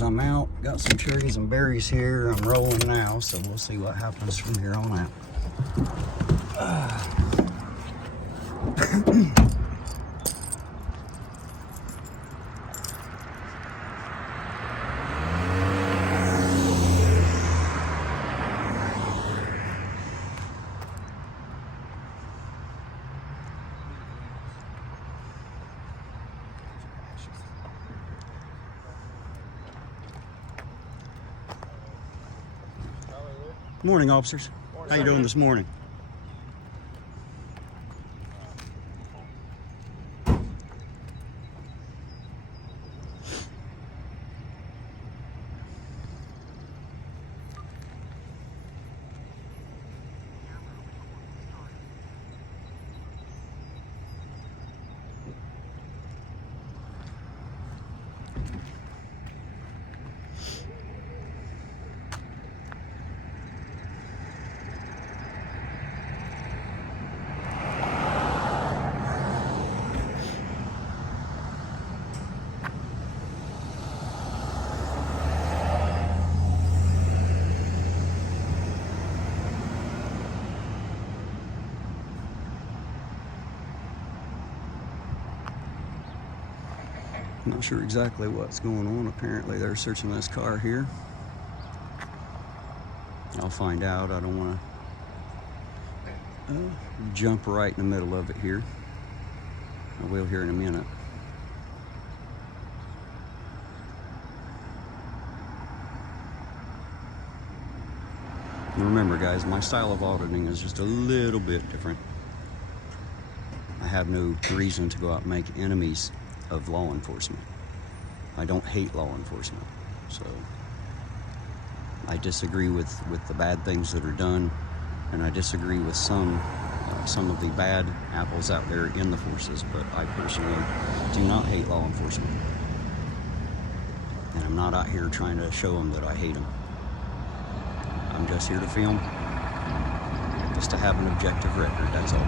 guys, I'm out. Got some cherries and berries here. I'm rolling now, so we'll see what happens from here on out. Morning, officers. How you doing this morning? I'm not sure exactly what's going on. Apparently they're searching this car here. I'll find out. I don't want to jump right in the middle of it here. I will here in a minute. And remember, guys, my style of auditing is just a little bit different. I have no reason to go out and make enemies of law enforcement. I don't hate law enforcement, so I disagree with the bad things that are done, and I disagree with some of the bad apples out there in the forces, but I personally do not hate law enforcement, and I'm not out here trying to show them that I hate them. I'm just here to film, just to have an objective record, that's all.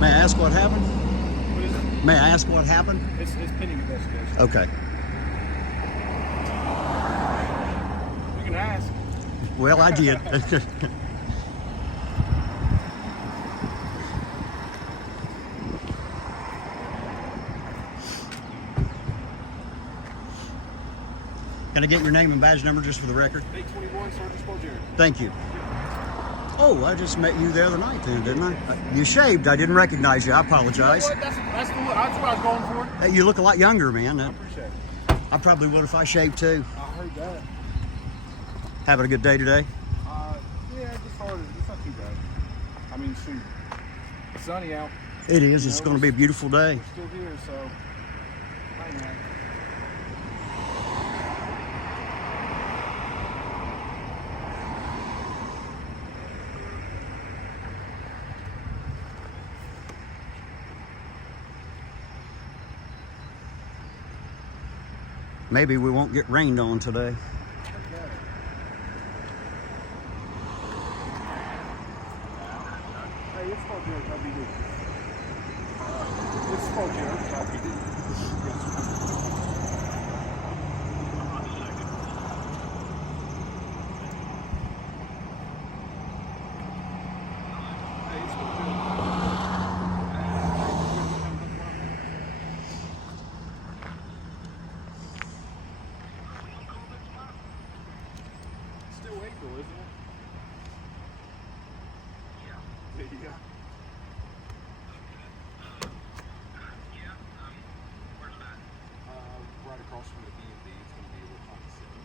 May I ask what happened? What is it? May I ask what happened? It's pending investigation. Okay. You can ask. Well, I did. Can I get your name and badge number just for the record? 821 Sergeant Spoljeric. Thank you. Oh, I just met you the other night then, didn't I? You shaved. I didn't recognize you. I apologize. You know what? That's what I was going for. Hey, you look a lot younger, man. I appreciate it. I probably would if I shaved too. I heard that. Having a good day today? Yeah, it's hard. It's not too bad. I mean, shoot. It's sunny out. It is. It's going to be a beautiful day. We're still here, so. I know. Maybe we won't get rained on today. Hey, it's Spoljeric. I'll be good. It's Spoljeric. I'll be good. Hey, it's Spoljeric. Still April, isn't it? Yeah. Right across from the B&B. It's going to be over on the city.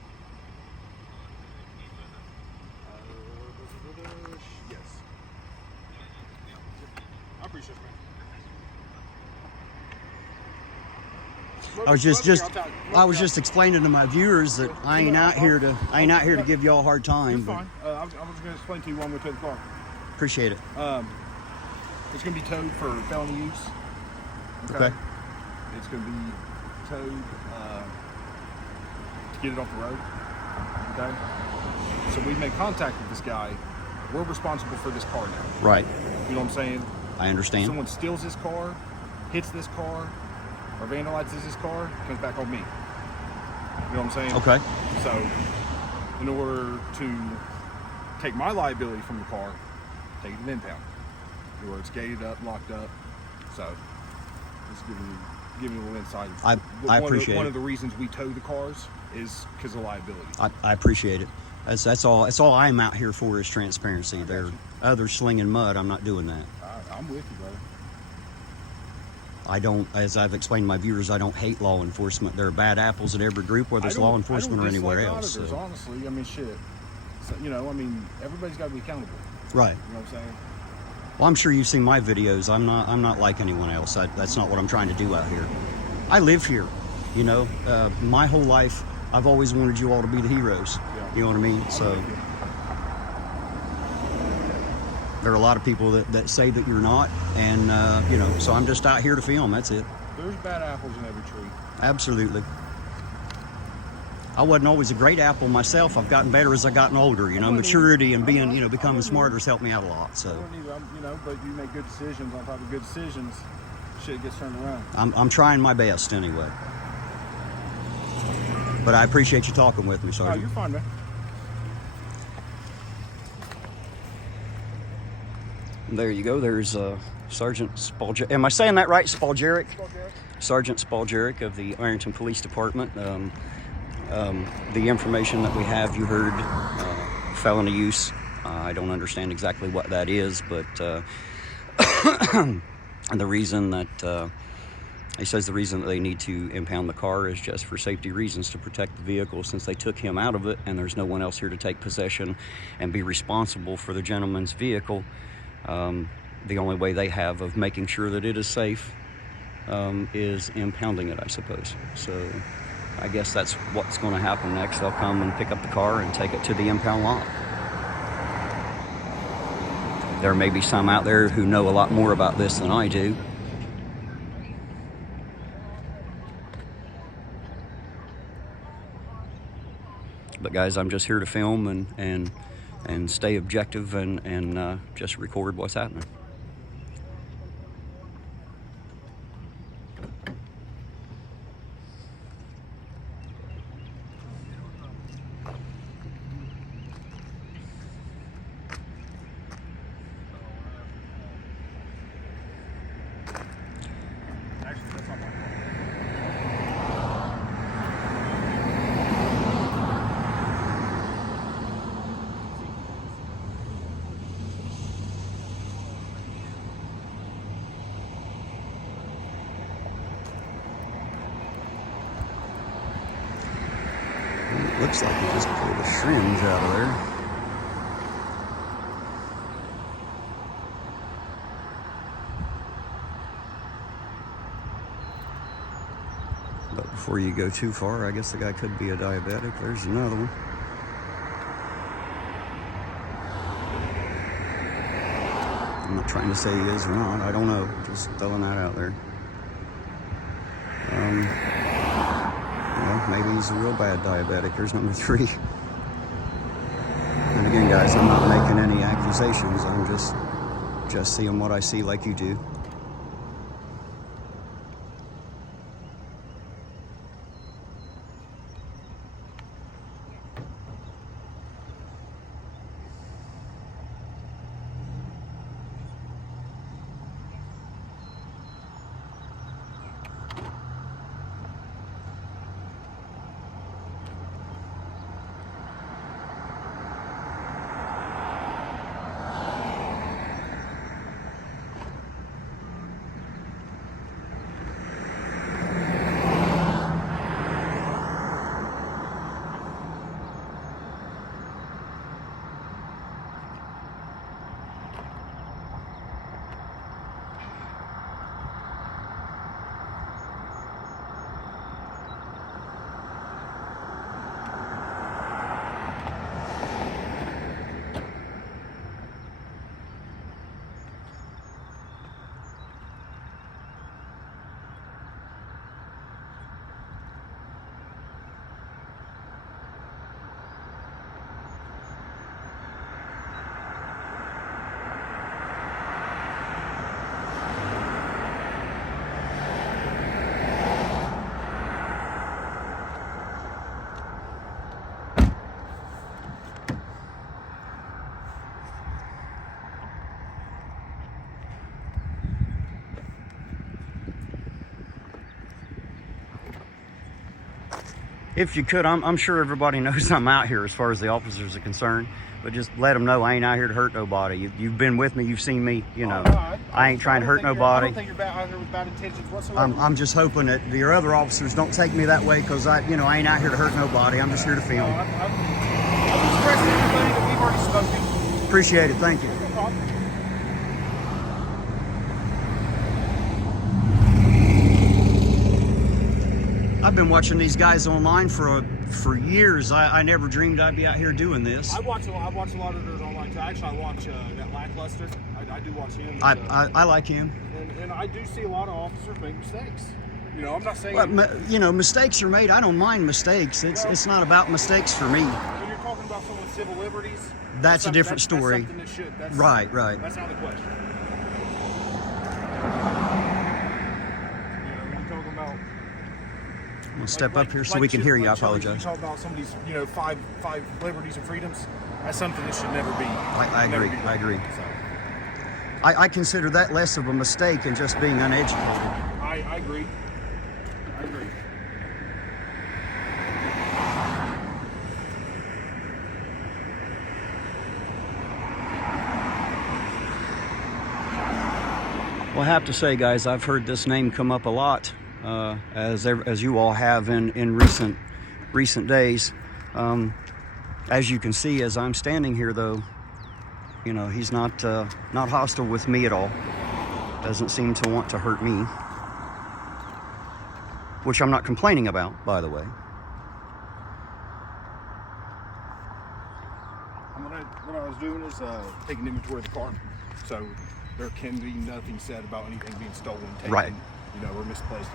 Yes. I appreciate it, man. I was just explaining to my viewers that I ain't out here to give y'all a hard time. You're fine. I was going to explain to you when we took the car. Appreciate it. It's going to be towed for felony use. Okay. It's going to be towed to get it off the road. Okay. So we make contact with this guy. We're responsible for this car now. Right. You know what I'm saying? I understand. Someone steals this car, hits this car, or vandalizes this car, it comes back on me. You know what I'm saying? Okay. So, in order to take my liability from the car, take it to impound, where it's gated up, locked up. So, just giving you a little insight. I appreciate One it. of the reasons we tow the cars is because of liability. I appreciate it. That's all I'm out here for is transparency. There are others slinging mud. I'm not doing that. I'm with you, brother. I don't, as I've explained to my viewers, I don't hate law enforcement. There are bad apples in every group, whether it's law enforcement or anywhere else. Auditors, honestly, I mean, shit. So, you know, I mean, everybody's got to be accountable. Right. You know what I'm saying? Well, I'm sure you've seen my videos. I'm not like anyone else. That's not what I'm trying to do out here. I live here. You know, my whole life, I've always wanted you all to be the heroes. Yeah. You know what I mean? So there are a lot of people that say that you're not, and you know, so I'm just out here to film. That's it. There's bad apples in every tree. Absolutely. I wasn't always a great apple myself. I've gotten better as I've gotten older. You know, maturity and being, you know, becoming smarter has helped me out a lot. So, you know, but you make good decisions. On top of good decisions, shit gets turned around. I'm trying my best anyway. But I appreciate you talking with me, Oh, Sergeant. you're fine, man. There you go. There's Sergeant Spoljeric. Am I saying that right? Spoljeric? Sergeant Spoljeric of the Ironton Police Department. The information that we have, you heard, felony use. I don't understand exactly what that is, but and the reason that he says the reason that they need to impound the car is just for safety reasons, to protect the vehicle, since they took him out of it and there's no one else here to take possession and be responsible for the gentleman's vehicle. The only way they have of making sure that it is safe is impounding it, I suppose. So I guess that's what's going to happen next. They'll come and pick up the car and take it to the impound lot. There may be some out there who know a lot more about this than I do. But guys, I'm just here to film and stay objective and just record what's happening. Actually, that's not my fault. It looks like he just pulled a syringe out of there. But before you go too far, I guess the guy could be a diabetic. There's another one. I'm not trying to say he is or not. I don't know. Just throwing that out there. Well, maybe he's a real bad diabetic. There's number 3. And again, guys, I'm not making any accusations. I'm just seeing what I see like you do. If you could, I'm sure everybody knows I'm out here as far as the officers are concerned, but just let them know I ain't out here to hurt nobody. You've been with me, you've seen me, you know. I ain't trying to hurt nobody. I don't think you're out here with bad intentions whatsoever. I'm just hoping that your other officers don't take me that way, because I ain't out here to hurt nobody. I'm just here to film. I'm expressing everybody that we've already spoken. Appreciate it, thank you. I've been watching these guys online for years. I never dreamed I'd be out here doing this. I watch a lot of theirs online too. Actually, I watch that Lackluster. I do watch him. I like him. And I do see a lot of officers make mistakes. You know, I'm not saying. Well, you know, mistakes are made. I don't mind mistakes. It's not about mistakes for me. When you're talking about someone's civil liberties, that's a different story. That's something that should. Right. That's not the question. You know, when you're talking about. I'm gonna step up here so we can hear you. I apologize. You talk about somebody's, five liberties and freedoms. That's something that should never be. I agree. I agree. So. I consider that less of a mistake than just being uneducated. I agree. I agree. Well, I have to say, guys, I've heard this name come up a lot. As you all have in recent days. As you can see, as I'm standing here, though, you know, he's not hostile with me at all. Doesn't seem to want to hurt me, which I'm not complaining about, by the way. What I was doing is taking inventory of the car, so there can be nothing said about anything being stolen, taken. Right. Or misplaced.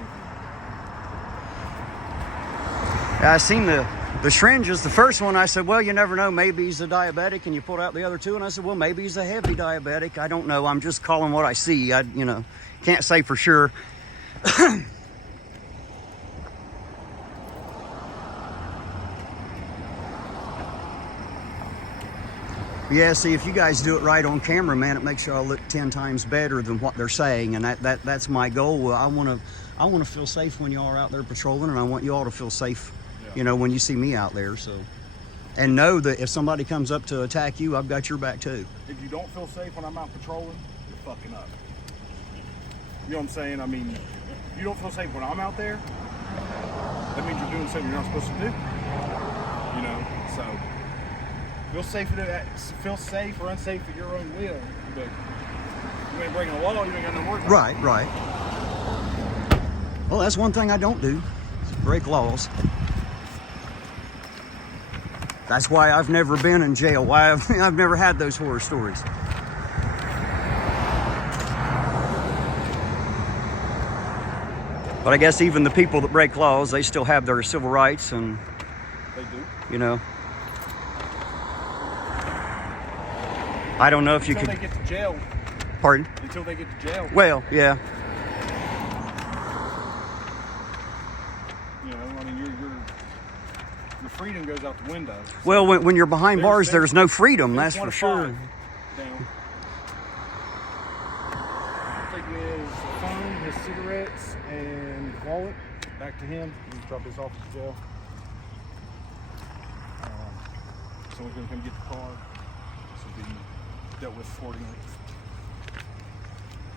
I seen the syringes. The first one, I said, well, you never know. Maybe he's a diabetic, and you pulled out the other two, and I said, well, maybe he's a heavy diabetic. I don't know. I'm just calling what I see. I can't say for sure. Yeah, see, if you guys do it right on camera, man, it makes y'all look 10 times better than what they're saying, and that's my goal. I want to feel safe when y'all are out there patrolling, and I want you all to feel safe, when you see me out there. So, and know that if somebody comes up to attack you, I've got your back too. If you don't feel safe when I'm out patrolling, you're fucking up. You know what I'm saying? I mean, if you don't feel safe when I'm out there, that means you're doing something you're not supposed to do. So. Feel safe or unsafe at your own will, but you ain't breaking the law, you ain't got no work. Right. Well, that's one thing I don't do, is break laws. That's why I've never been in jail. Why I've never had those horror stories. But I guess even the people that break laws, they still have their civil rights, and they do. I don't know if you could. Until they get to jail. Pardon? Until they get to jail. Well, yeah. Your freedom goes out the window. So well, when you're behind bars, there's no freedom. That's for sure. Down. Take his phone, his cigarettes, and wallet back to him. You can drop this off at the jail. Someone's gonna come get the car. This will be dealt with accordingly.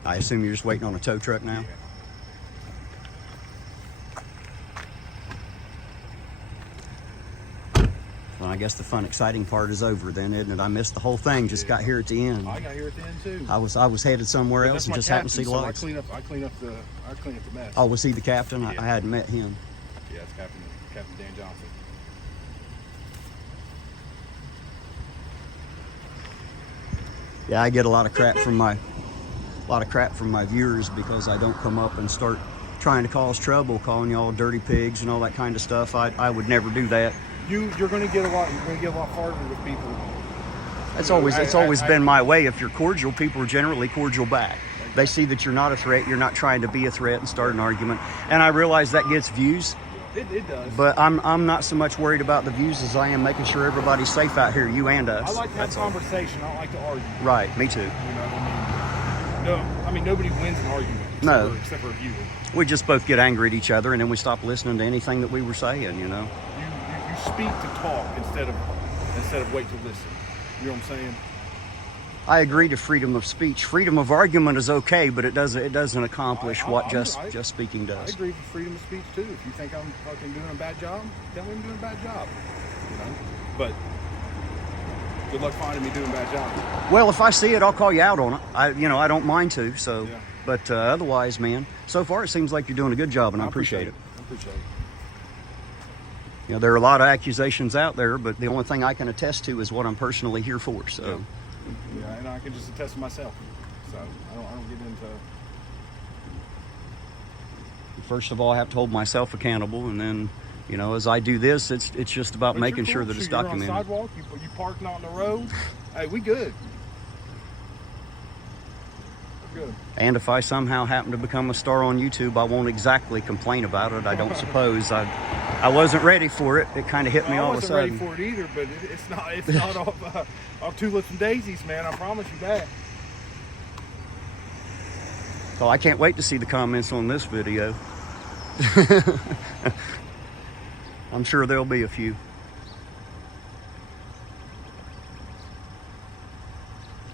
I assume you're just waiting on a tow truck now? Yeah. Well, I guess the fun, exciting part is over then, isn't it? I missed the whole thing, just got here at the end. I got here at the end too. I was headed somewhere else and just happened to see the lights. I clean up the mess. Oh, was he the captain? Yeah. I hadn't met him. Yeah, it's Captain Dan Johnson. Yeah, I get a lot of crap from my viewers because I don't come up and start trying to cause trouble, calling y'all dirty pigs and all that kind of stuff. I would never do that. You're going to get a lot farther with people. It's always been my way. If you're cordial, people are generally cordial back. They see that you're not a threat, you're not trying to be a threat and start an argument. And I realize that gets views. It does. But I'm not so much worried about the views as I am making sure everybody's safe out here, you and us. I like to have conversation. I don't like to argue. Right, me too. Nobody wins an argument. Except for a viewer. We just both get angry at each other, and then we stop listening to anything that we were saying, You speak to talk instead of wait to listen. You know what I'm saying? I agree to freedom of speech. Freedom of argument is okay, but it doesn't accomplish what just speaking I does. agree with freedom of speech too. If you think I'm fucking doing a bad job, tell me I'm doing a bad job. You know, but good luck finding me doing a bad job. Well, if I see it, I'll call you out on it. I don't mind to. So, Yeah. but otherwise, man, so far it seems like you're doing a good job, and I appreciate it. I appreciate it. You know, there are a lot of accusations out there, but the only thing I can attest to is what I'm personally here for. So, yeah, and I can just attest to myself. So I don't get into. first of all, I have to hold myself accountable, and then, you know, as I do this, it's just about But making you're sure cool. that it's You're on the documented. sidewalk. You parked not on the road. Hey, we good. We're good. And if I somehow happen to become a star on YouTube, I won't exactly complain about it. I don't suppose. I wasn't ready for it. It kind of hit me all of a sudden. I wasn't ready for it either, but it's not off tulips and daisies, man. I promise you that. So I can't wait to see the comments on this video. I'm sure there'll be a few.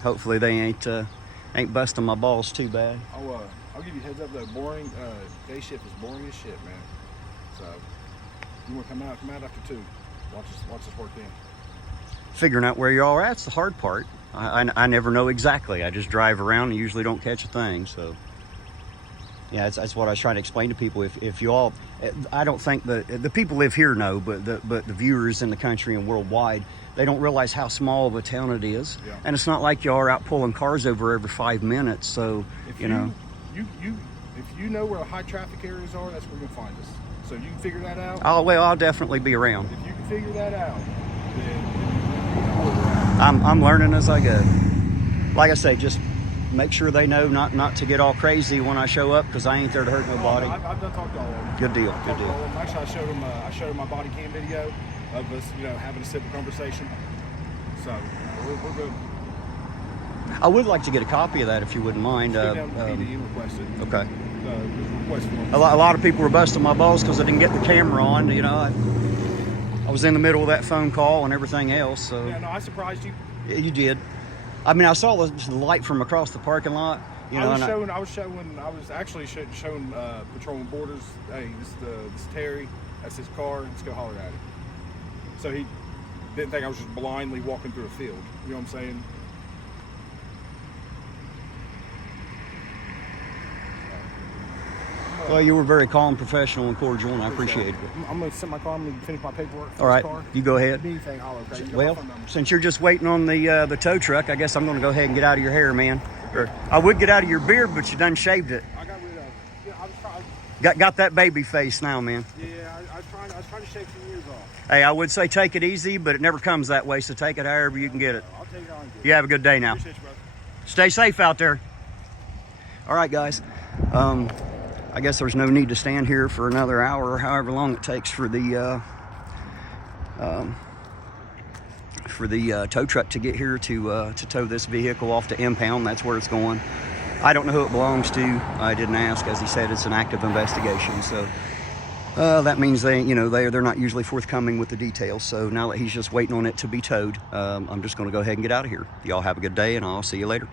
Hopefully they ain't busting my balls too bad. I'll give you a heads up though. Boring. Day shift is boring as shit, man. So you want to come out after 2. Watch us work in. Figuring out where you all are at's the hard part. I never know exactly. I just drive around and usually don't catch a thing. So yeah, that's what I was trying to explain to people. If you all, I don't think the people live here know, but the viewers in the country and worldwide, they don't realize how small of a town it is. Yeah. And it's not like you are out pulling cars over every 5 minutes. So If you know, if you know where the high traffic areas are, that's where you'll find us. So you can figure that out. I'll definitely be around. If you can figure that out, then I'm learning as I go. Like I say, just make sure they know not to get all crazy when I show up, because I ain't there to hurt nobody. I've done talked to all of them. Good deal. Talked to all of them. Actually, I showed them my body cam video of us, having a simple conversation. So we're good. I would like to get a copy of that if you wouldn't mind. Get down to PD and request it. Okay. Request form. A lot of people were busting my balls because I didn't get the camera on. You know, I was in the middle of that phone call and everything else. So Yeah, no, I surprised you. yeah, you did. I mean, I saw the light from across the parking lot. You know, I was actually showing Patrol and Borders. Hey, this is Terry. That's his car. Let's go holler at him. So he didn't think I was just blindly walking through a field. You know what I'm saying? Well, you were very calm, professional, and cordial, and I appreciate it. I'm gonna sit in my car. I'm gonna finish my paperwork. All right, you go ahead. Anything, holler, okay? You got Well, my phone number. since you're just waiting on the tow truck, I guess I'm going to go ahead and get out of your hair, man. Or I would get out of your beard, but you done shaved it. I got rid of it. Yeah, I was trying. Got that baby face now, man. Yeah, I was trying to shave some years off. Hey, I would say take it easy, but it never comes that way, so take it however you can get it. I'll take it on. You have a good day now. Appreciate you, brother. Stay safe out there. All right, guys. I guess there's no need to stand here for another hour or however long it takes for the tow truck to get here to tow this vehicle off to impound. That's where it's going. I don't know who it belongs to. I didn't ask. As he said, it's an active investigation. So that means they're not usually forthcoming with the details. So now that he's just waiting on it to be towed, I'm just going to go ahead and get out of here. Y'all have a good day, and I'll see you later.